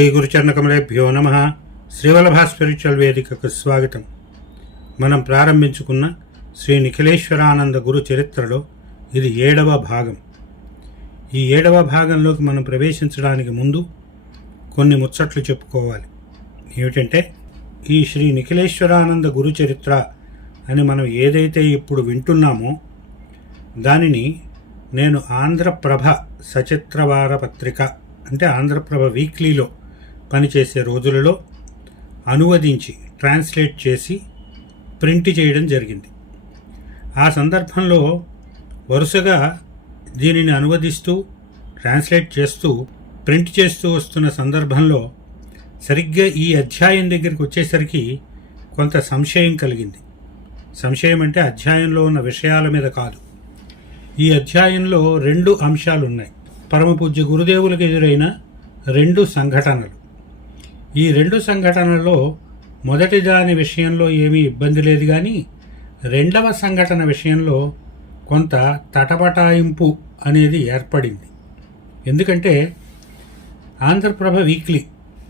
శ్రీ గురుచరణకమలేభ్యో నమ. శ్రీవల్లభ స్పిరిచువల్ వేదికకు స్వాగతం. మనం ప్రారంభించుకున్న శ్రీ నిఖిలేశ్వరానంద గురు చరిత్రలో ఇది ఏడవ భాగం. ఈ ఏడవ భాగంలోకి మనం ప్రవేశించడానికి ముందు కొన్ని ముచ్చట్లు చెప్పుకోవాలి. ఏమిటంటే ఈ శ్రీ నిఖిలేశ్వరానంద గురు చరిత్ర అని మనం ఏదైతే ఇప్పుడు వింటున్నామో దానిని నేను ఆంధ్రప్రభ సచిత్రవార పత్రిక అంటే ఆంధ్రప్రభ వీక్లీలో పనిచేసే రోజులలో అనువదించి ట్రాన్స్లేట్ చేసి ప్రింట్ చేయడం జరిగింది. ఆ సందర్భంలో వరుసగా దీనిని అనువదిస్తూ ట్రాన్స్లేట్ చేస్తూ ప్రింట్ చేస్తూ వస్తున్న సందర్భంలో సరిగ్గా ఈ అధ్యాయం దగ్గరికి వచ్చేసరికి కొంత సంశయం కలిగింది. సంశయం అంటే అధ్యాయంలో ఉన్న విషయాల మీద కాదు. ఈ అధ్యాయంలో రెండు అంశాలు ఉన్నాయి పరమపూజ్య గురుదేవులకు ఎదురైన రెండు సంఘటనలు. ఈ రెండు సంఘటనల్లో మొదటి దాని విషయంలో ఏమీ ఇబ్బంది లేదు కానీ రెండవ సంఘటన విషయంలో కొంత తటపటాయింపు అనేది ఏర్పడింది. ఎందుకంటే ఆంధ్రప్రభ వీక్లీ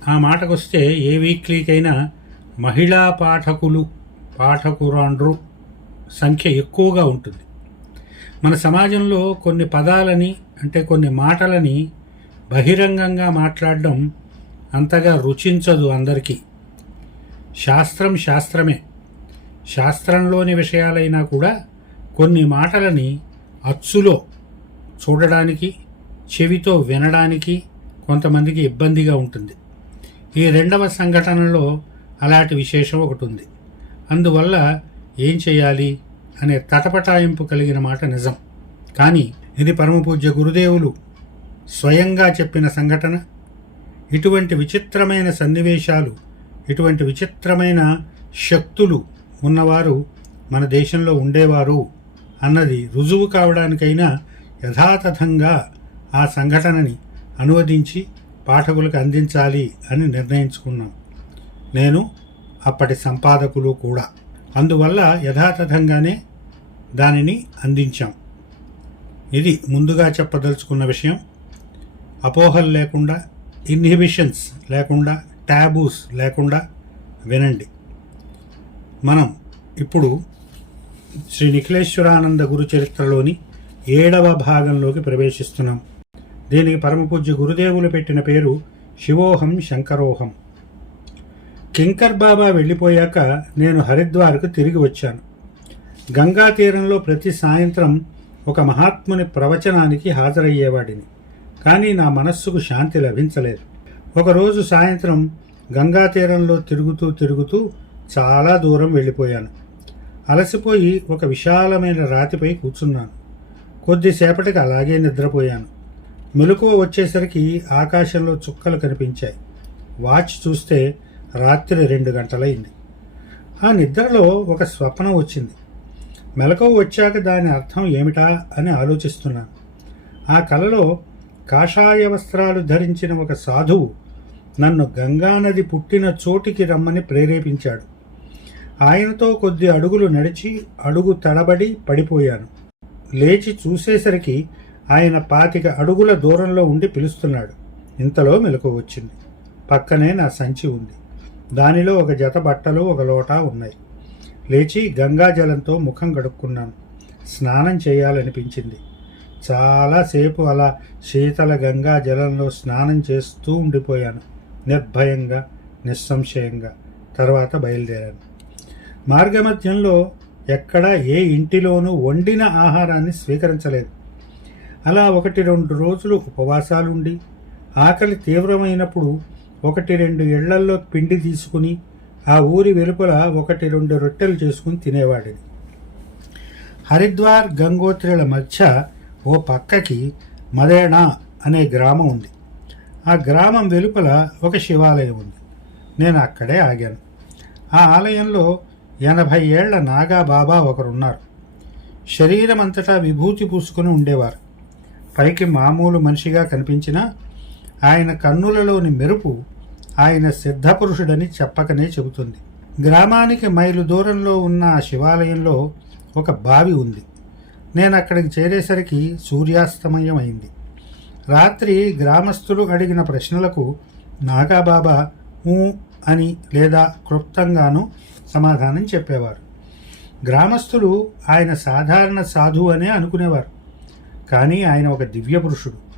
ఆ మాటకొస్తే ఏ వీక్లీకైనా మహిళా పాఠకులు పాఠకురాండ్రు సంఖ్య ఎక్కువగా ఉంటుంది. మన సమాజంలో కొన్ని పదాలని అంటే కొన్ని మాటలని బహిరంగంగా మాట్లాడడం అంతగా రుచించదు అందరికీ. శాస్త్రం శాస్త్రమే. శాస్త్రంలోని విషయాలైనా కూడా కొన్ని మాటలని అచ్చులో చూడడానికి చెవితో వినడానికి కొంతమందికి ఇబ్బందిగా ఉంటుంది. ఈ రెండవ సంఘటనలో అలాంటి విశేషం ఒకటి ఉంది అందువల్ల ఏం చేయాలి అనే తటపటాయింపు కలిగిన మాట నిజం. కానీ ఇది పరమపూజ్య గురుదేవులు స్వయంగా చెప్పిన సంఘటన ఇటువంటి విచిత్రమైన సన్నివేశాలు ఇటువంటి విచిత్రమైన శక్తులు ఉన్నవారు మన దేశంలో ఉండేవారు అన్నది రుజువు కావడానికైనా యథాతథంగా ఆ సంఘటనని అనువదించి పాఠకులకు అందించాలి అని నిర్ణయించుకున్నాం. నేను అప్పటి సంపాదకులు కూడా. అందువల్ల యథాతథంగానే దానిని అందించాం. ఇది ముందుగా చెప్పదలుచుకున్న విషయం. అపోహలు లేకుండా ఇన్హిబిషన్స్ లేకుండా ట్యాబూస్ లేకుండా వినండి. మనం ఇప్పుడు శ్రీ నిఖిలేశ్వరానంద గురు చరిత్రలోని ఏడవ భాగంలోకి ప్రవేశిస్తున్నాం. దీనికి పరమపూజ్య గురుదేవులు పెట్టిన పేరు శివోహం శంకరోహం. కింకర్ బాబా వెళ్ళిపోయాక నేను హరిద్వార్కు తిరిగి వచ్చాను. గంగా తీరంలో ప్రతి సాయంత్రం ఒక మహాత్ముని ప్రవచనానికి హాజరయ్యేవాడిని. కానీ నా మనస్సుకు శాంతి లభించలేదు. ఒకరోజు సాయంత్రం గంగా తీరంలో తిరుగుతూ తిరుగుతూ చాలా దూరం వెళ్ళిపోయాను. అలసిపోయి ఒక విశాలమైన రాతిపై కూర్చున్నాను. కొద్దిసేపటికి అలాగే నిద్రపోయాను. మెలకువ వచ్చేసరికి ఆకాశంలో చుక్కలు కనిపించాయి. వాచ్ చూస్తే రాత్రి రెండు గంటలైంది. ఆ నిద్రలో ఒక స్వప్నం వచ్చింది. మెలకువ వచ్చాక దాని అర్థం ఏమిటా అని ఆలోచిస్తున్నాను. ఆ కలలో కాషాయ వస్త్రాలు ధరించిన ఒక సాధువు నన్ను గంగానది పుట్టిన చోటికి రమ్మని ప్రేరేపించాడు. ఆయనతో కొద్ది అడుగులు నడిచి అడుగు తడబడి పడిపోయాను. లేచి చూసేసరికి ఆయన పాతిక అడుగుల దూరంలో ఉండి పిలుస్తున్నాడు. ఇంతలో మెలకు వచ్చింది. పక్కనే నా సంచి ఉంది. దానిలో ఒక జత బట్టలు ఒక లోటా ఉన్నాయి. లేచి గంగాజలంతో ముఖం కడుక్కున్నాను. స్నానం చేయాలనిపించింది. చాలాసేపు అలా శీతల గంగా జలంలో స్నానం చేస్తూ ఉండిపోయాను. నిర్భయంగా నిస్సంశయంగా తర్వాత బయలుదేరాను. మార్గమధ్యంలో ఎక్కడా ఏ ఇంటిలోనూ వండిన ఆహారాన్ని స్వీకరించలేదు. అలా ఒకటి రెండు రోజులు ఉపవాసాలుండి ఆకలి తీవ్రమైనప్పుడు ఒకటి రెండు ఇళ్ళల్లో పిండి తీసుకుని ఆ ఊరి వెలుపల ఒకటి రెండు రొట్టెలు చేసుకుని తినేవాడిని. హరిద్వార్ గంగోత్రిల మధ్య ఓ పక్కకి మదేనా అనే గ్రామం ఉంది. ఆ గ్రామం వెలుపల ఒక శివాలయం ఉంది. నేను అక్కడే ఆగాను. ఆ ఆలయంలో ఎనభై ఏళ్ళ నాగా బాబా ఒకరున్నారు. శరీరం అంతటా విభూతి పూసుకుని ఉండేవారు. పైకి మామూలు మనిషిగా కనిపించినా ఆయన కన్నులలోని మెరుపు ఆయన సిద్ధపురుషుడని చెప్పకనే చెబుతుంది. గ్రామానికి మైలు దూరంలో ఉన్న ఆ శివాలయంలో ఒక బావి ఉంది. నేను అక్కడికి చేరేసరికి సూర్యాస్తమయం అయింది రాత్రి గ్రామస్తులు అడిగిన ప్రశ్నలకు నాగాబాబా ఊ అని లేదా క్లుప్తంగాను సమాధానం చెప్పేవారు. గ్రామస్తులు ఆయన సాధారణ సాధువు అనే అనుకునేవారు. కానీ ఆయన ఒక దివ్య పురుషుడు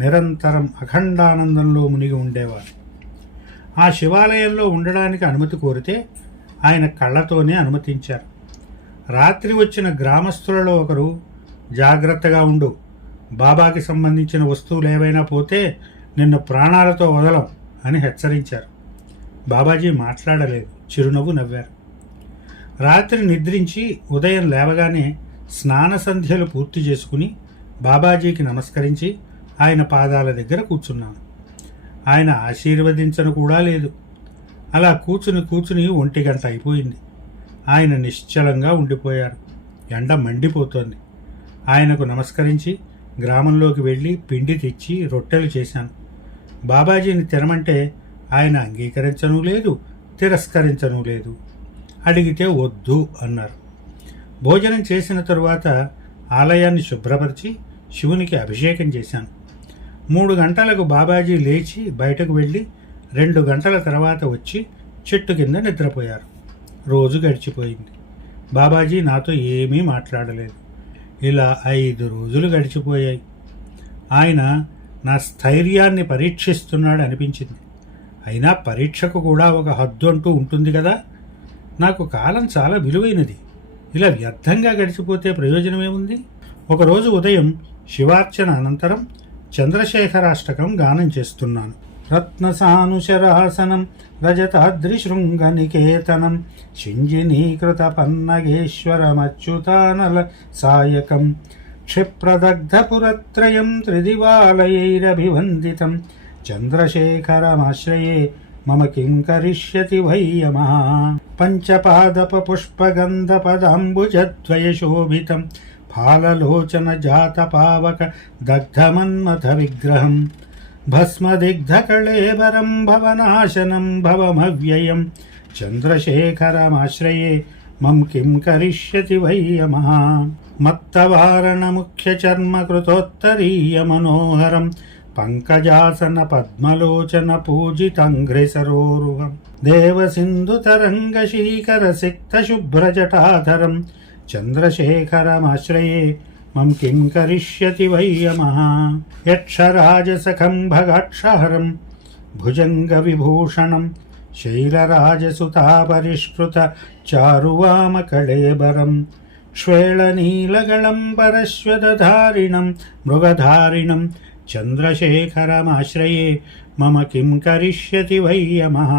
నిరంతరం అఖండానందంలో మునిగి ఉండేవారు. ఆ శివాలయంలో ఉండడానికి అనుమతి కోరితే ఆయన కళ్ళతోనే అనుమతించారు. రాత్రి వచ్చిన గ్రామస్తులలో ఒకరు జాగ్రత్తగా ఉండు. బాబాకి సంబంధించిన వస్తువులు ఏవైనా పోతే నిన్ను ప్రాణాలతో వదలం అని హెచ్చరించారు. బాబాజీ మాట్లాడలేదు. చిరునవ్వు నవ్వారు. రాత్రి నిద్రించి ఉదయం లేవగానే స్నాన సంధ్యలు పూర్తి చేసుకుని బాబాజీకి నమస్కరించి ఆయన పాదాల దగ్గర కూర్చున్నాను. ఆయన ఆశీర్వదించను కూడా లేదు. అలా కూర్చుని కూర్చుని ఒంటి గంట అయిపోయింది. ఆయన నిశ్చలంగా ఉండిపోయారు. ఎండ మండిపోతోంది. ఆయనకు నమస్కరించి గ్రామంలోకి వెళ్ళి పిండి తెచ్చి రొట్టెలు చేశాను. బాబాజీని తినమంటే ఆయన అంగీకరించను లేదు తిరస్కరించను లేదు. అడిగితే వద్దు అన్నారు. భోజనం చేసిన తరువాత ఆలయాన్ని శుభ్రపరిచి శివునికి అభిషేకం చేశాను. మూడు గంటలకు బాబాజీ లేచి బయటకు వెళ్ళి రెండు గంటల తర్వాత వచ్చి చెట్టు కింద నిద్రపోయారు. రోజు గడిచిపోయింది. బాబాజీ నాతో ఏమీ మాట్లాడలేదు. ఇలా ఐదు రోజులు గడిచిపోయాయి. ఆయన నా స్థైర్యాన్ని పరీక్షిస్తున్నాడు అనిపించింది. అయినా పరీక్షకు కూడా ఒక హద్దు అంటూ ఉంటుంది కదా? నాకు కాలం చాలా విలువైనది. ఇలా వ్యర్థంగా గడిచిపోతే ప్రయోజనమేముంది? ఒకరోజు ఉదయం శివార్చన అనంతరం చంద్రశేఖరాష్టకం గానం చేస్తున్నాను. रत्नसानुशरासनं रजताद्रिशृङ्गनिकेतनं शिञ्जिनीकृतपन्नगेश्वरमच्युतानलसायकं क्षिप्रदग्धपुरत्रयं त्रिदिवालयैरभिवन्दितं चन्द्रशेखरमाश्रये मम किं करिष्यति वै यमः पञ्चपादपपुष्पगन्धपदाम्बुजद्वयशोभितं फाललोचनजातपावकदग्धमन्मथविग्रहम् फाललोचनजातपावक दग्धमन्मथ विग्रहम् भस्मदिग्धकळेबरं भवनाशनं भवमव्ययं चन्द्रशेखरमाश्रये मम किं करिष्यति वै यमः मत्तवारणमुख्यचर्मकृतोत्तरीयमनोहरं पङ्कजासनपद्मलोचनपूजितङ्घ्रिसरोरुहं देवसिन्धुतरङ्गशीकरसिक्तशुभ्रजटाधरं चन्द्रशेखरमाश्रये मम किं करिष्यति वै यमः यक्षराजसखं भगाक्षहरं भुजङ्गविभूषणं शैलराजसुतापरिष्कृत चारुवामकळेबरं श्वेळनीलगळम्बरश्वदधारिणं मृगधारिणं चन्द्रशेखरमाश्रये मम किं करिष्यति वै यमः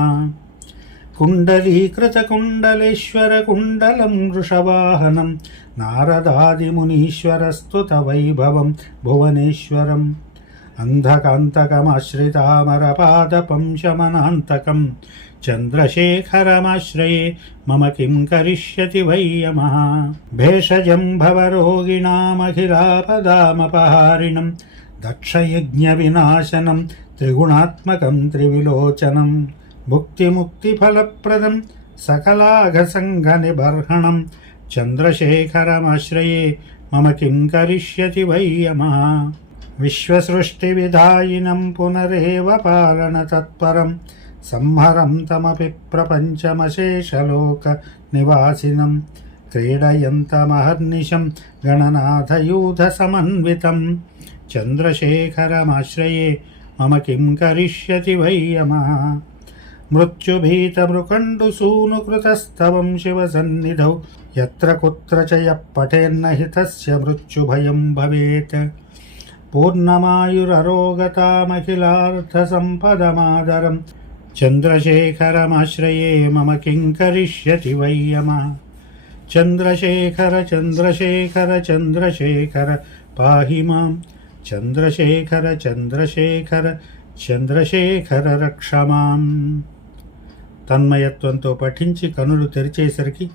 कुण्डलीकृतकुण्डलेश्वरकुण्डलं वृषवाहनं नारदादिमुनीश्वरस्तुतवैभवं भुवनेश्वरम् अन्धकान्तकमाश्रितामरपादपं शमनान्तकं चन्द्रशेखरमाश्रये मम किं करिष्यति वै यमः? भेषजं भवरोगिणामखिलापदामपहारिणं दक्षयज्ञविनाशनं त्रिगुणात्मकं त्रिविलोचनं भुक्तिमुक्तिफलप्रदं చంద్రశేఖరమాశ్రయే మమ కిం కరిష్యతి వైయమ విశ్వసృష్టివిధాయినం పునరేవ పాలన తత్పరం సంహరం తమపి ప్రపంచమశేషలోక నివాసినం. క్రీడయంతమహర్నిశం గణనాథయూధసమన్వితం. చంద్రశేఖరమాశ్రయే మమ కిం కరిష్యతి వైయమ మృత్యుభీతమృకండు సూనుకృతస్తవం శివసన్నిధౌ यत्र कुत्र च यः पठेन्न हि तस्य मृत्युभयं भवेत् पूर्णमायुररोगतामखिलार्थसम्पदमादरं चन्द्रशेखरमाश्रये मम किं करिष्यति वै यमः चन्द्रशेखर चन्द्रशेखर चन्द्रशेखर पाहि मां చంద్రశేఖర చంద్రశేఖర చంద్రశేఖర రక్షమాం తన్మయత్వంతో పఠించి కనులు తెరిచేసరికి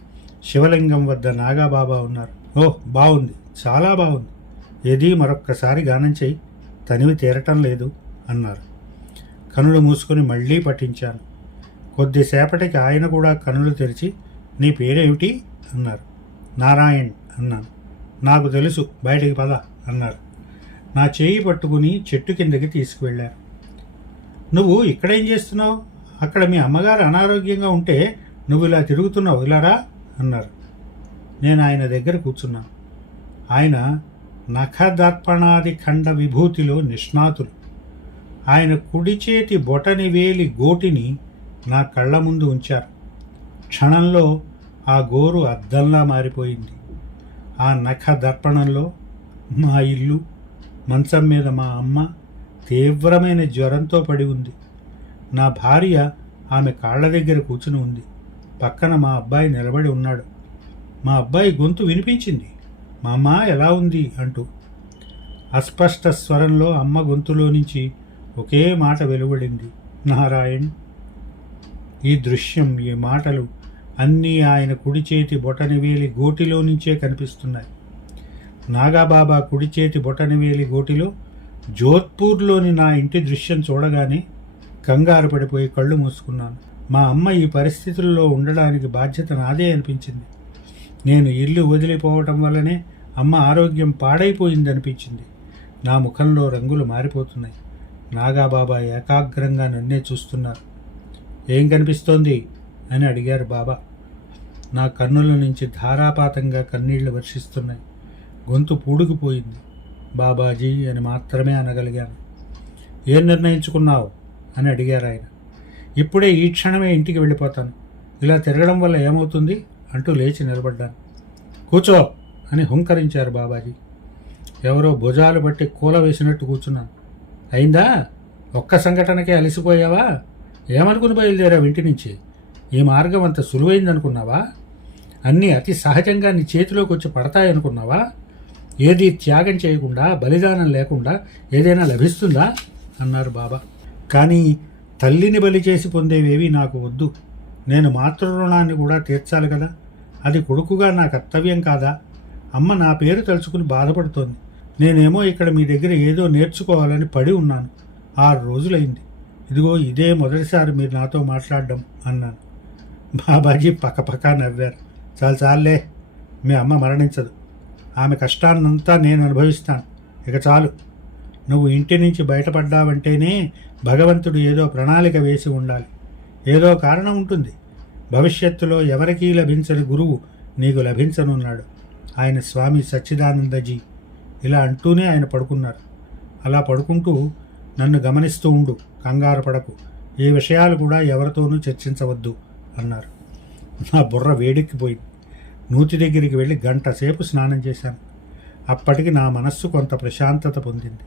శివలింగం వద్ద నాగాబాబా ఉన్నారు. ఓహ్ బాగుంది చాలా బాగుంది ఏది మరొక్కసారి గానం చేయి తనివి తీరటం లేదు అన్నారు. కనులు మూసుకొని మళ్ళీ పఠించాను. కొద్దిసేపటికి ఆయన కూడా కనులు తెరిచి నీ పేరేమిటి? అన్నారు. నారాయణ్ అన్నాను. నాకు తెలుసు బయటికి పద అన్నారు. నా చేయి పట్టుకుని చెట్టు కిందకి తీసుకువెళ్ళారు. నువ్వు ఇక్కడేం చేస్తున్నావు? అక్కడ మీ అమ్మగారు అనారోగ్యంగా ఉంటే నువ్వు ఇలా తిరుగుతున్నావు ఇలారా అన్నారు. నేను ఆయన దగ్గర కూర్చున్నాను ఆయన నఖదర్పణాది ఖండ విభూతిలో నిష్ణాతులు. ఆయన కుడి చేతి బొటని వేలి గోటిని నా కళ్ళ ముందు ఉంచారు. క్షణంలో ఆ గోరు అద్దంలా మారిపోయింది. ఆ నఖ దర్పణంలో మా ఇల్లు మంచం మీద మా అమ్మ తీవ్రమైన జ్వరంతో పడి ఉంది. నా భార్య ఆమె కాళ్ళ దగ్గర కూర్చుని ఉంది. పక్కన మా అబ్బాయి నిలబడి ఉన్నాడు. మా అబ్బాయి గొంతు వినిపించింది. మా అమ్మ ఎలా ఉంది? అంటూ. అస్పష్ట స్వరంలో అమ్మ గొంతులో నుంచి ఒకే మాట వెలువడింది. నారాయణ్ ఈ దృశ్యం ఈ మాటలు అన్నీ ఆయన కుడి చేతి బొటనవేలి గోటిలో నుంచే కనిపిస్తున్నాయి. నాగాబాబా కుడి చేతి బొటనవేలి గోటిలో జోధ్పూర్లోని నా ఇంటి దృశ్యం చూడగానే కంగారు పడిపోయి కళ్ళు మూసుకున్నాను. మా అమ్మ ఈ పరిస్థితుల్లో ఉండడానికి బాధ్యత నాదే అనిపించింది. నేను ఇల్లు వదిలిపోవటం వల్లనే అమ్మ ఆరోగ్యం పాడైపోయింది అనిపించింది నా ముఖంలో రంగులు మారిపోతున్నాయి. నాగాబాబా ఏకాగ్రంగా నన్నే చూస్తున్నారు. ఏం కనిపిస్తోంది? అని అడిగారు బాబా. నా కన్నుల నుంచి ధారాపాతంగా కన్నీళ్ళు వర్షిస్తున్నాయి. గొంతు పూడుకుపోయింది. బాబాజీ అని మాత్రమే అనగలిగాను. ఏం నిర్ణయించుకున్నావు? అని అడిగారు ఆయన ఇప్పుడే ఈ క్షణమే ఇంటికి వెళ్ళిపోతాను. ఇలా తిరగడం వల్ల ఏమవుతుంది? అంటూ లేచి నిలబడ్డాను. కూర్చో అని హుంకరించారు బాబాజీ. ఎవరో భుజాలు బట్టి కూల వేసినట్టు కూర్చున్నాను. అయిందా? ఒక్క సంఘటనకే అలసిపోయావా? ఏమనుకుని బయలుదేరావు ఇంటి నుంచి? ఈ మార్గం అంత సులువైందనుకున్నావా? అన్నీ అతి సహజంగా నీ చేతిలోకి వచ్చి పడతాయనుకున్నావా? ఏది త్యాగం చేయకుండా బలిదానం లేకుండా ఏదైనా లభిస్తుందా? అన్నారు బాబా. కానీ తల్లిని బలి చేసి పొందేవేవి నాకు వద్దు. నేను మాతృ కూడా తీర్చాలి కదా. అది కొడుకుగా నా కర్తవ్యం కాదా? అమ్మ నా పేరు తలుచుకుని బాధపడుతోంది. నేనేమో ఇక్కడ మీ దగ్గర ఏదో నేర్చుకోవాలని పడి ఉన్నాను. ఆరు రోజులైంది. ఇదిగో ఇదే మొదటిసారి మీరు నాతో మాట్లాడడం అన్నాను. బాబాజీ పక్కపక్క నవ్వారు. చాలు చాలులే మీ అమ్మ మరణించదు. ఆమె కష్టాన్నంతా నేను అనుభవిస్తాను. ఇక చాలు. నువ్వు ఇంటి నుంచి బయటపడ్డావంటేనే భగవంతుడు ఏదో ప్రణాళిక వేసి ఉండాలి. ఏదో కారణం ఉంటుంది. భవిష్యత్తులో ఎవరికీ లభించని గురువు నీకు లభించనున్నాడు. ఆయన స్వామి సచ్చిదానందజీ. ఇలా అంటూనే ఆయన పడుకున్నారు. అలా పడుకుంటూ నన్ను గమనిస్తూ ఉండు కంగారు పడకు. ఏ విషయాలు కూడా ఎవరితోనూ చర్చించవద్దు అన్నారు. నా బుర్ర వేడెక్కిపోయింది. నూతి దగ్గరికి వెళ్ళి గంట సేపు స్నానం చేశాను. అప్పటికి నా మనస్సు కొంత ప్రశాంతత పొందింది.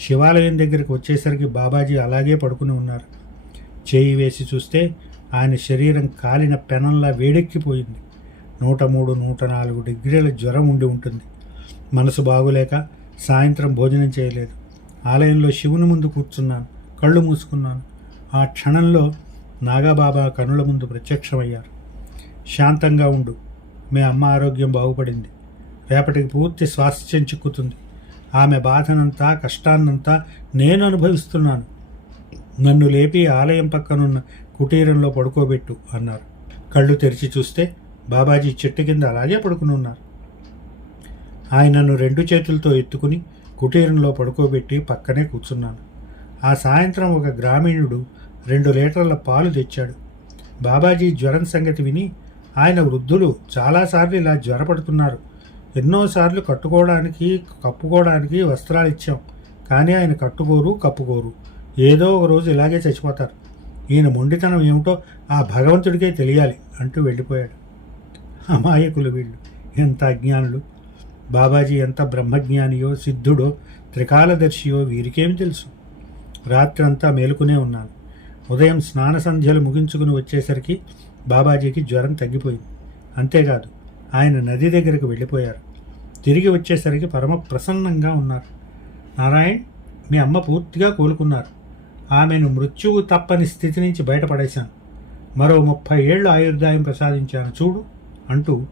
శివాలయం దగ్గరికి వచ్చేసరికి బాబాజీ అలాగే పడుకుని ఉన్నారు. చేయి వేసి చూస్తే ఆయన శరీరం కాలిన పెనంలా వేడెక్కిపోయింది. నూట మూడు నూట నాలుగు డిగ్రీల జ్వరం ఉండి ఉంటుంది. మనసు బాగులేక సాయంత్రం భోజనం చేయలేదు. ఆలయంలో శివుని ముందు కూర్చున్నాను కళ్ళు మూసుకున్నాను. ఆ క్షణంలో నాగాబాబా కనుల ముందు ప్రత్యక్షమయ్యారు. శాంతంగా ఉండు. మీ అమ్మ ఆరోగ్యం బాగుపడింది. రేపటికి పూర్తి స్వాస్థ్యం చిక్కుతుంది ఆమె బాధనంతా కష్టాన్నంతా నేను అనుభవిస్తున్నాను. నన్ను లేపి ఆలయం పక్కనున్న కుటీరంలో పడుకోబెట్టు అన్నారు. కళ్ళు తెరిచి చూస్తే బాబాజీ చెట్టు కింద అలాగే పడుకుని ఉన్నారు ఆయనను రెండు చేతులతో ఎత్తుకుని కుటీరంలో పడుకోబెట్టి పక్కనే కూర్చున్నాను. ఆ సాయంత్రం ఒక గ్రామీణుడు రెండు లీటర్ల పాలు తెచ్చాడు. బాబాజీ జ్వరం సంగతి విని ఆయన వృద్ధులు చాలాసార్లు ఇలా జ్వరపడుతున్నారు. ఎన్నోసార్లు కట్టుకోవడానికి కప్పుకోవడానికి వస్త్రాలు ఇచ్చాం. కానీ ఆయన కట్టుకోరు కప్పుకోరు. ఏదో ఒక రోజు ఇలాగే చచ్చిపోతారు. ఈయన మొండితనం ఏమిటో ఆ భగవంతుడికే తెలియాలి అంటూ వెళ్ళిపోయాడు. అమాయకులు వీళ్ళు. ఎంత అజ్ఞానులు. బాబాజీ ఎంత బ్రహ్మజ్ఞానియో సిద్ధుడో త్రికాలదర్శియో వీరికేమి తెలుసు? రాత్రంతా మేలుకునే ఉన్నాను. ఉదయం స్నాన సంధ్యలు ముగించుకుని వచ్చేసరికి బాబాజీకి జ్వరం తగ్గిపోయింది. అంతేకాదు ఆయన నది దగ్గరకు వెళ్ళిపోయారు. తిరిగి వచ్చేసరికి పరమ ప్రసన్నంగా ఉన్నారు. నారాయణ్ మీ అమ్మ పూర్తిగా కోలుకున్నారు. ఆమెను మృత్యువు తప్పని స్థితి నుంచి బయటపడేశాను. మరో ముప్పై ఏళ్ళు ఆయుర్దాయం ప్రసాదించాను చూడు అంటూ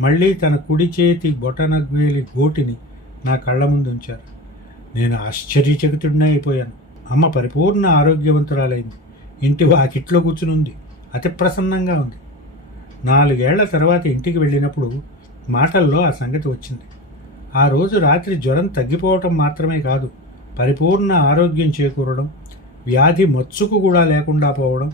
మళ్ళీ తన కుడి చేతి బొటనగ్వేలి గోటిని నా కళ్ళ ముందు ఉంచారు. నేను ఆశ్చర్యచకితుడినే అయిపోయాను అమ్మ పరిపూర్ణ ఆరోగ్యవంతురాలైంది. ఇంటి వాకిట్లో కూర్చునుంది. అతి ప్రసన్నంగా ఉంది. నాలుగేళ్ళ తర్వాత ఇంటికి వెళ్ళినప్పుడు మాటల్లో ఆ సంగతి వచ్చింది. ఆ రోజు రాత్రి జ్వరం తగ్గిపోవటం మాత్రమే కాదు పరిపూర్ణ ఆరోగ్యం చేకూరడం వ్యాధి మచ్చుకు కూడా లేకుండా పోవడం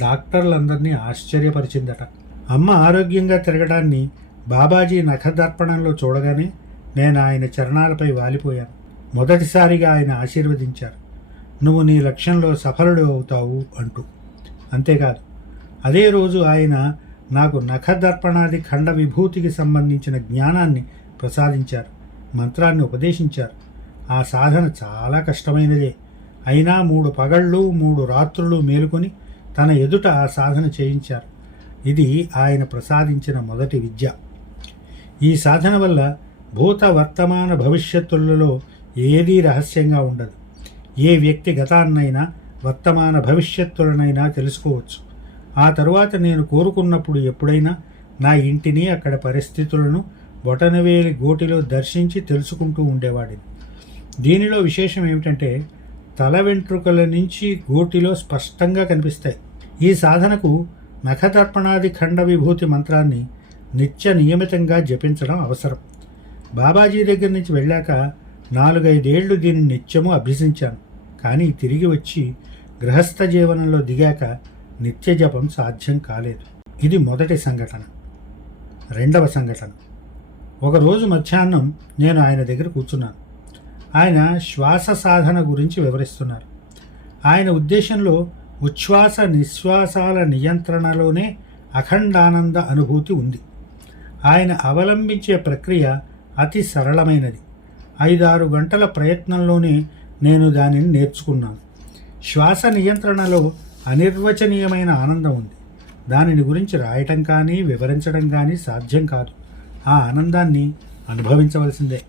డాక్టర్లందరినీ ఆశ్చర్యపరిచిందట. అమ్మ ఆరోగ్యంగా తిరగడాన్ని బాబాజీ నఖదర్పణంలో చూడగానే నేను ఆయన చరణాలపై వాలిపోయాను. మొదటిసారిగా ఆయన ఆశీర్వదించారు. నువ్వు నీ లక్ష్యంలో సఫలుడు అవుతావు అంటూ. అంతేకాదు అదే రోజు ఆయన నాకు నఖదర్పణాది ఖండ విభూతికి సంబంధించిన జ్ఞానాన్ని ప్రసాదించారు. మంత్రాన్ని ఉపదేశించారు. ఆ సాధన చాలా కష్టమైనదే. అయినా మూడు పగళ్ళు మూడు రాత్రులు మేలుకొని తన ఎదుట ఆ సాధన చేయించారు. ఇది ఆయన ప్రసాదించిన మొదటి విద్య. ఈ సాధన వల్ల భూత వర్తమాన భవిష్యత్తులలో ఏదీ రహస్యంగా ఉండదు. ఏ వ్యక్తి గతాన్నైనా వర్తమాన భవిష్యత్తులనైనా తెలుసుకోవచ్చు. ఆ తరువాత నేను కోరుకున్నప్పుడు ఎప్పుడైనా నా ఇంటిని అక్కడ పరిస్థితులను బొటనవేలి గోటిలో దర్శించి తెలుసుకుంటూ ఉండేవాడిని. దీనిలో విశేషం ఏమిటంటే తల వెంట్రుకల నుంచి గోటిలో స్పష్టంగా కనిపిస్తాయి. ఈ సాధనకు నఖతర్పణాది ఖండ విభూతి మంత్రాన్ని నిత్య నియమితంగా జపించడం అవసరం. బాబాజీ దగ్గర నుంచి వెళ్ళాక నాలుగైదేళ్ళు దీన్ని నిత్యము అభ్యసించాను. కానీ తిరిగి వచ్చి గృహస్థ జీవనంలో దిగాక నిత్య జపం సాధ్యం కాలేదు. ఇది మొదటి సంఘటన. రెండవ సంఘటన. ఒకరోజు మధ్యాహ్నం నేను ఆయన దగ్గర కూర్చున్నాను. ఆయన శ్వాస సాధన గురించి వివరిస్తున్నారు. ఆయన ఉద్దేశంలో ఉచ్ఛ్వాస నిశ్వాసాల నియంత్రణలోనే అఖండానంద అనుభూతి ఉంది. ఆయన అవలంబించే ప్రక్రియ అతి సరళమైనది. ఐదారు గంటల ప్రయత్నంలోనే నేను దానిని నేర్చుకున్నాను. శ్వాస నియంత్రణలో అనిర్వచనీయమైన ఆనందం ఉంది. దానిని గురించి రాయటం కానీ వివరించడం కానీ సాధ్యం కాదు. ఆ ఆనందాన్ని అనుభవించవలసిందే.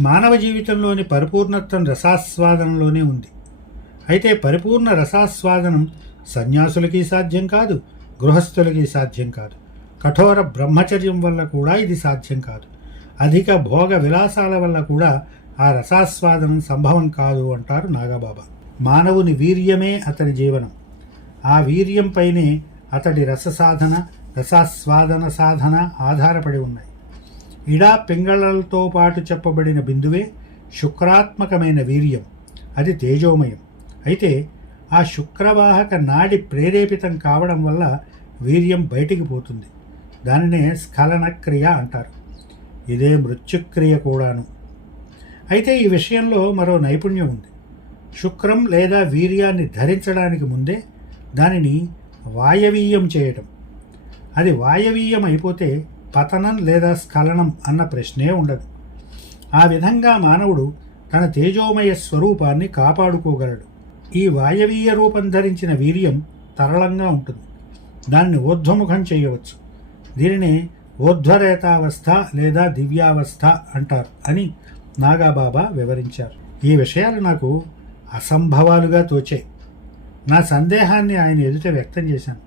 మానవ జీవితంలోని పరిపూర్ణత్వం రసాస్వాదనలోనే ఉంది. అయితే పరిపూర్ణ రసాస్వాదనం సన్యాసులకి సాధ్యం కాదు గృహస్థులకి సాధ్యం కాదు. కఠోర బ్రహ్మచర్యం వల్ల కూడా ఇది సాధ్యం కాదు. అధిక భోగ విలాసాల వల్ల కూడా ఆ రసాస్వాదనం సంభవం కాదు అంటారు నాగబాబా. మానవుని వీర్యమే అతని జీవనం. ఆ వీర్యంపైనే అతడి రస సాధన రసాస్వాదన సాధన ఆధారపడి ఉన్నాయి. ఇడా పింగళలతో పాటు చెప్పబడిన బిందువే శుక్రాత్మకమైన వీర్యం. అది తేజోమయం. అయితే ఆ శుక్రవాహక నాడి ప్రేరేపితం కావడం వల్ల వీర్యం బయటికి పోతుంది. దానినే స్ఖలన క్రియ అంటారు. ఇదే మృత్యుక్రియ కూడాను. అయితే ఈ విషయంలో మరో నైపుణ్యం ఉంది. శుక్రం లేదా వీర్యాన్ని ధరించడానికి ముందే దానిని వాయవీయం చేయటం. అది వాయవీయం అయిపోతే పతనం లేదా స్ఖలనం అన్న ప్రశ్నే ఉండదు. ఆ విధంగా మానవుడు తన తేజోమయ స్వరూపాన్ని కాపాడుకోగలడు. ఈ వాయవీయ రూపం ధరించిన వీర్యం తరళంగా ఉంటుంది. దాన్ని ఊర్ధ్వముఖం చేయవచ్చు. దీనిని ఊర్ధ్వరేతావస్థ లేదా దివ్యావస్థ అంటారు అని నాగాబాబా వివరించారు. ఈ విషయాలు నాకు అసంభవాలుగా తోచాయి. నా సందేహాన్ని ఆయన ఎదుట వ్యక్తం చేశాను.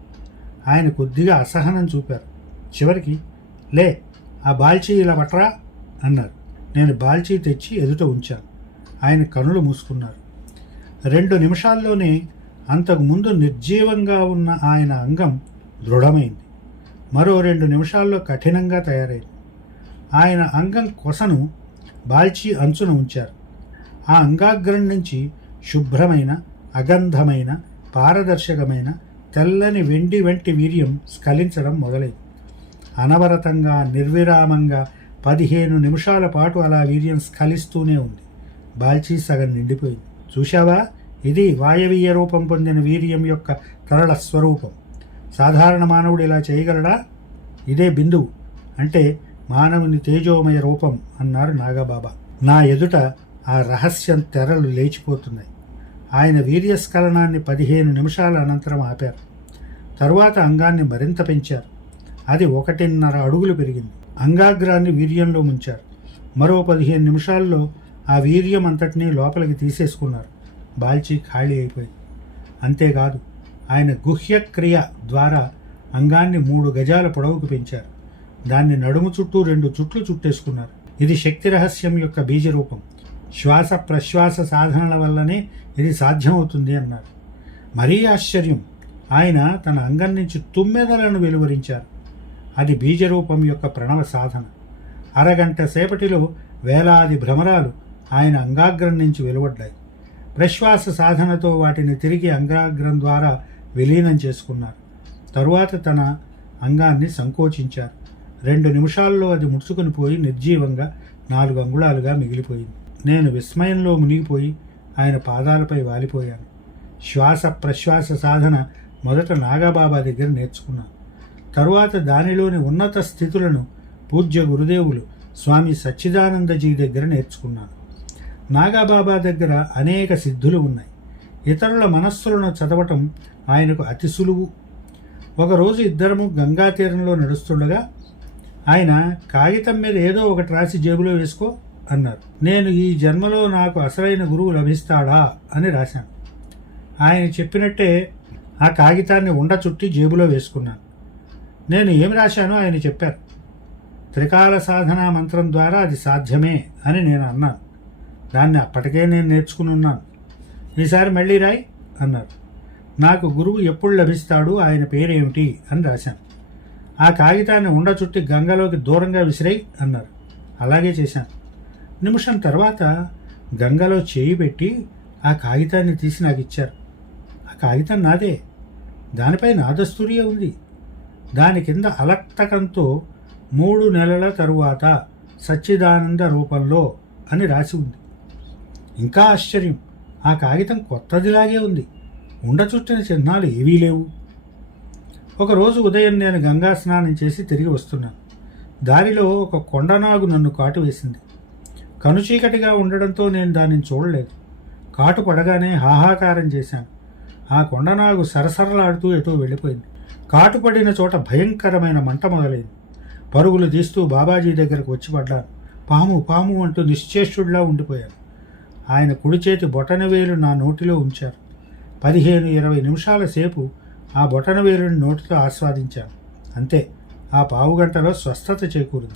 ఆయన కొద్దిగా అసహనం చూపారు. చివరికి లే ఆ బాల్చీ ఇలా పట్టరా? అన్నారు. నేను బాల్చీ తెచ్చి ఎదుట ఉంచాను. ఆయన కనులు మూసుకున్నారు. రెండు నిమిషాల్లోనే అంతకుముందు నిర్జీవంగా ఉన్న ఆయన అంగం దృఢమైంది. మరో రెండు నిమిషాల్లో కఠినంగా తయారైంది. ఆయన అంగం కొసను బాల్చి అంచున ఉంచారు. ఆ అంగాగ్రం నుంచి శుభ్రమైన అగంధమైన పారదర్శకమైన తెల్లని వెండి వంటి వీర్యం స్ఖలించడం మొదలైంది. అనవరతంగా నిర్విరామంగా పదిహేను నిమిషాల పాటు అలా వీర్యం స్ఖలిస్తూనే ఉంది. బాల్చీ సగం నిండిపోయింది. చూశావా? ఇది వాయవీయ రూపం పొందిన వీర్యం యొక్క తరళ స్వరూపం. సాధారణ మానవుడు ఇలా చేయగలడా? ఇదే బిందువు. అంటే మానవుని తేజోమయ రూపం అన్నారు నాగబాబా. నా ఎదుట ఆ రహస్యం తెరలు లేచిపోతున్నాయి. ఆయన వీర్యస్ఖలనాన్ని పదిహేను నిమిషాల అనంతరం ఆపారు. తరువాత అంగాన్ని మరింత పెంచారు. అది ఒకటిన్నర అడుగులు పెరిగింది. అంగాగ్రాన్ని వీర్యంలో ముంచారు. మరో పదిహేను నిమిషాల్లో ఆ వీర్యం అంతటినీ లోపలికి తీసేసుకున్నారు. బాల్చి ఖాళీ అయిపోయింది. అంతేకాదు ఆయన గుహ్యక్రియ ద్వారా అంగాన్ని మూడు గజాల పొడవుకు పెంచారు. దాన్ని నడుము చుట్టూ రెండు చుట్లు చుట్టేసుకున్నారు. ఇది శక్తి రహస్యం యొక్క బీజరూపం. శ్వాస ప్రశ్వాస సాధనల వల్లనే ఇది సాధ్యమవుతుంది అన్నారు. మరీ ఆశ్చర్యం ఆయన తన అంగం నుంచి తుమ్మెదలను వెలువరించారు. అది బీజరూపం యొక్క ప్రణవ సాధన. అరగంట సేపటిలో వేలాది భ్రమరాలు ఆయన అంగాగ్రం నుంచి వెలువడ్డాయి. ప్రశ్వాస సాధనతో వాటిని తిరిగి అంగాగ్రం ద్వారా విలీనం చేసుకున్నారు. తరువాత తన అంగాన్ని సంకోచించారు. రెండు నిమిషాల్లో అది ముడుచుకుని పోయి నిర్జీవంగా నాలుగు అంగుళాలుగా మిగిలిపోయింది. నేను విస్మయంలో మునిగిపోయి ఆయన పాదాలపై వాలిపోయాను. శ్వాస ప్రశ్వాస సాధన మొదట నాగాబాబా దగ్గర నేర్చుకున్నాను. తరువాత దానిలోని ఉన్నత స్థితులను పూజ్య గురుదేవులు స్వామి సచ్చిదానందజీ దగ్గర నేర్చుకున్నాను నాగాబాబా దగ్గర అనేక సిద్ధులు ఉన్నాయి. ఇతరుల మనస్సులను చదవటం ఆయనకు అతి సులువు. ఒకరోజు ఇద్దరము గంగా తీరంలో నడుస్తుండగా ఆయన కాగితం మీద ఏదో ఒకటి రాసి జేబులో వేసుకో అన్నారు. నేను ఈ జన్మలో నాకు అసలైన గురువు లభిస్తాడా అని రాశాను. ఆయన చెప్పినట్టే ఆ కాగితాన్ని ఉండ చుట్టి జేబులో వేసుకున్నాను. నేను ఏమి రాశానో ఆయన చెప్పారు. త్రికాల సాధనా మంత్రం ద్వారా అది సాధ్యమే అని నేను అన్నాను. దాన్ని అప్పటికే నేను నేర్చుకుని ఉన్నాను. ఈసారి మళ్ళీ రాయ్ అన్నారు. నాకు గురువు ఎప్పుడు లభిస్తాడు ఆయన పేరేమిటి అని రాశాను. ఆ కాగితాన్ని ఉండ చుట్టి గంగలోకి దూరంగా విసిరాయి అన్నారు. అలాగే చేశాను. నిమిషం తర్వాత గంగలో చేయి పెట్టి ఆ కాగితాన్ని తీసి నాకు ఇచ్చారు. ఆ కాగితం నాదే. దానిపై నాదస్తూరియే ఉంది. దాని కింద అలక్తకంతో మూడు నెలల తరువాత సచ్చిదానంద రూపంలో అని రాసి ఉంది. ఇంకా ఆశ్చర్యం ఆ కాగితం కొత్తదిలాగే ఉంది. ఉండచుట్టిన చిహ్నాలు ఏవీ లేవు. ఒకరోజు ఉదయం నేను గంగా స్నానం చేసి తిరిగి వస్తున్నాను. దారిలో ఒక కొండనాగు నన్ను కాటు వేసింది. కనుచీకటిగా ఉండడంతో నేను దానిని చూడలేదు. కాటు పడగానే హాహాకారం చేశాను. ఆ కొండనాగు సరసరలాడుతూ ఎటో వెళ్ళిపోయింది. కాటుపడిన చోట భయంకరమైన మంట మొదలైంది. పరుగులు తీస్తూ బాబాజీ దగ్గరకు వచ్చి పడ్డాను పాము పాము అంటూ నిశ్చేష్టుడిలా ఉండిపోయాను ఆయన కుడి చేతి బొటనవేలు నా నోటిలో ఉంచారు. పదిహేను ఇరవై నిమిషాల సేపు ఆ బొటనవేలుని నోటితో ఆస్వాదించాను అంతే ఆ పావుగంటలో స్వస్థత చేకూరింది.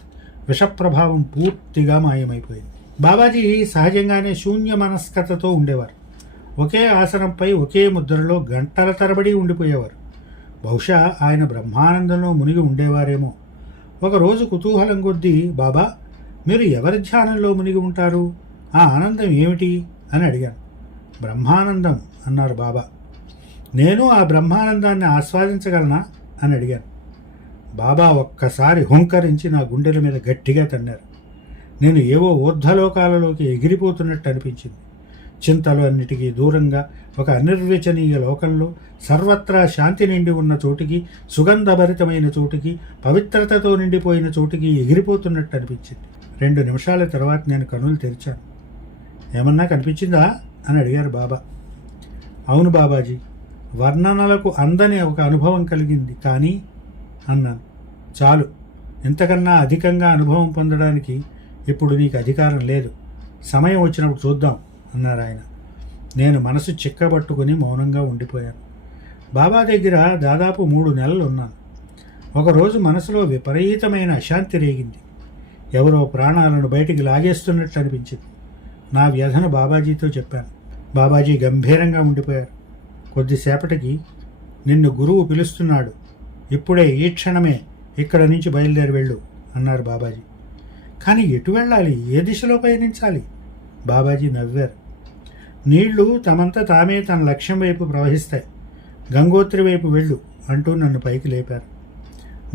విషప్రభావం పూర్తిగా మాయమైపోయింది. బాబాజీ సహజంగానే శూన్య మనస్కతతో ఉండేవారు. ఒకే ఆసనంపై ఒకే ముద్రలో గంటల తరబడి ఉండిపోయేవారు. బహుశా ఆయన బ్రహ్మానందంలో మునిగి ఉండేవారేమో. ఒకరోజు కుతూహలం కొద్దీ బాబా మీరు ఎవరి ధ్యానంలో మునిగి ఉంటారు? ఆ ఆనందం ఏమిటి? అని అడిగాను. బ్రహ్మానందం అన్నారు బాబా. నేను ఆ బ్రహ్మానందాన్ని ఆస్వాదించగలనా? అని అడిగాను. బాబా ఒక్కసారి హుంకరించి నా గుండెల మీద గట్టిగా తన్నారు. నేను ఏవో ఊర్ధ్వలోకాలలోకి ఎగిరిపోతున్నట్టు అనిపించింది. చింతలు అన్నిటికీ దూరంగా ఒక అనిర్వచనీయ లోకంలో సర్వత్రా శాంతి నిండి ఉన్న చోటికి సుగంధభరితమైన చోటికి పవిత్రతతో నిండిపోయిన చోటికి ఎగిరిపోతున్నట్టు అనిపించింది. రెండు నిమిషాల తర్వాత నేను కనులు తెరిచాను. ఏమన్నా కనిపించిందా? అని అడిగారు బాబా. అవును బాబాజీ వర్ణనలకు అందని ఒక అనుభవం కలిగింది. కానీ అన్నాను చాలు. ఇంతకన్నా అధికంగా అనుభవం పొందడానికి ఇప్పుడు నీకు అధికారం లేదు. సమయం వచ్చినప్పుడు చూద్దాం. అన్నారు ఆయన. నేను మనసు చిక్కబట్టుకుని మౌనంగా ఉండిపోయాను. బాబా దగ్గర దాదాపు మూడు నెలలు ఉన్నాను. ఒకరోజు మనసులో విపరీతమైన అశాంతి రేగింది. ఎవరో ప్రాణాలను బయటికి లాగేస్తున్నట్లు అనిపించింది. నా వ్యధను బాబాజీతో చెప్పాను. బాబాజీ గంభీరంగా ఉండిపోయారు. కొద్దిసేపటికి నిన్ను గురువు పిలుస్తున్నాడు. ఇప్పుడే ఈ క్షణమే ఇక్కడ నుంచి బయలుదేరి వెళ్ళు అన్నారు బాబాజీ. కానీ ఎటు వెళ్ళాలి? ఏ దిశలో పయనించాలి? బాబాజీ నవ్వారు. నీళ్ళు తమంతా తామే తన లక్ష్యం వైపు ప్రవహిస్తాయి. గంగోత్రి వైపు వెళ్ళు అంటూ నన్ను పైకి లేపారు.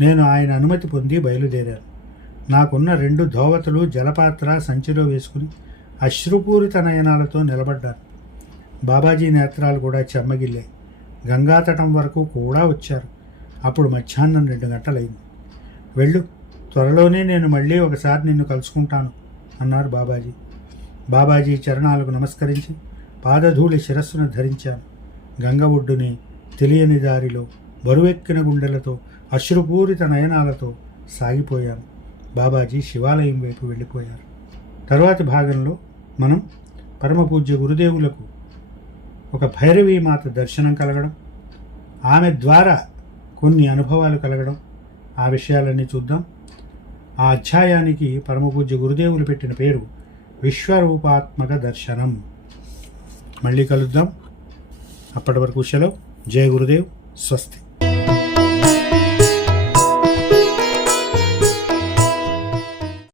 నేను ఆయన అనుమతి పొంది బయలుదేరాను. నాకున్న రెండు ధోవతలు జలపాత్ర సంచిలో వేసుకుని అశ్రుపూరిత నయనాలతో నిలబడ్డాను. బాబాజీ నేత్రాలు కూడా చెమ్మగిల్లాయి. గంగాతటం వరకు కూడా వచ్చారు. అప్పుడు మధ్యాహ్నం రెండు గంటలైంది. వెళ్ళు త్వరలోనే నేను మళ్ళీ ఒకసారి నిన్ను కలుసుకుంటాను అన్నారు బాబాజీ. బాబాజీ చరణాలకు నమస్కరించి పాదధూళి శిరస్సును ధరించాను. గంగ ఒడ్డుని తెలియని దారిలో బరువెక్కిన గుండెలతో అశ్రుపూరిత నయనాలతో సాగిపోయాను. బాబాజీ శివాలయం వైపు వెళ్ళిపోయారు. తరువాతి భాగంలో మనం పరమపూజ్య గురుదేవులకు ఒక భైరవీ మాత దర్శనం కలగడం ఆమె ద్వారా కొన్ని అనుభవాలు కలగడం ఆ విషయాలన్నీ చూద్దాం. ఆ అధ్యాయానికి పరమపూజ్య గురుదేవులు పెట్టిన పేరు విశ్వరూపాత్మక దర్శనం. మళ్ళీ కలుద్దాం. అప్పటి వరకు సెలవు జయ గురుదేవ్. స్వస్తి.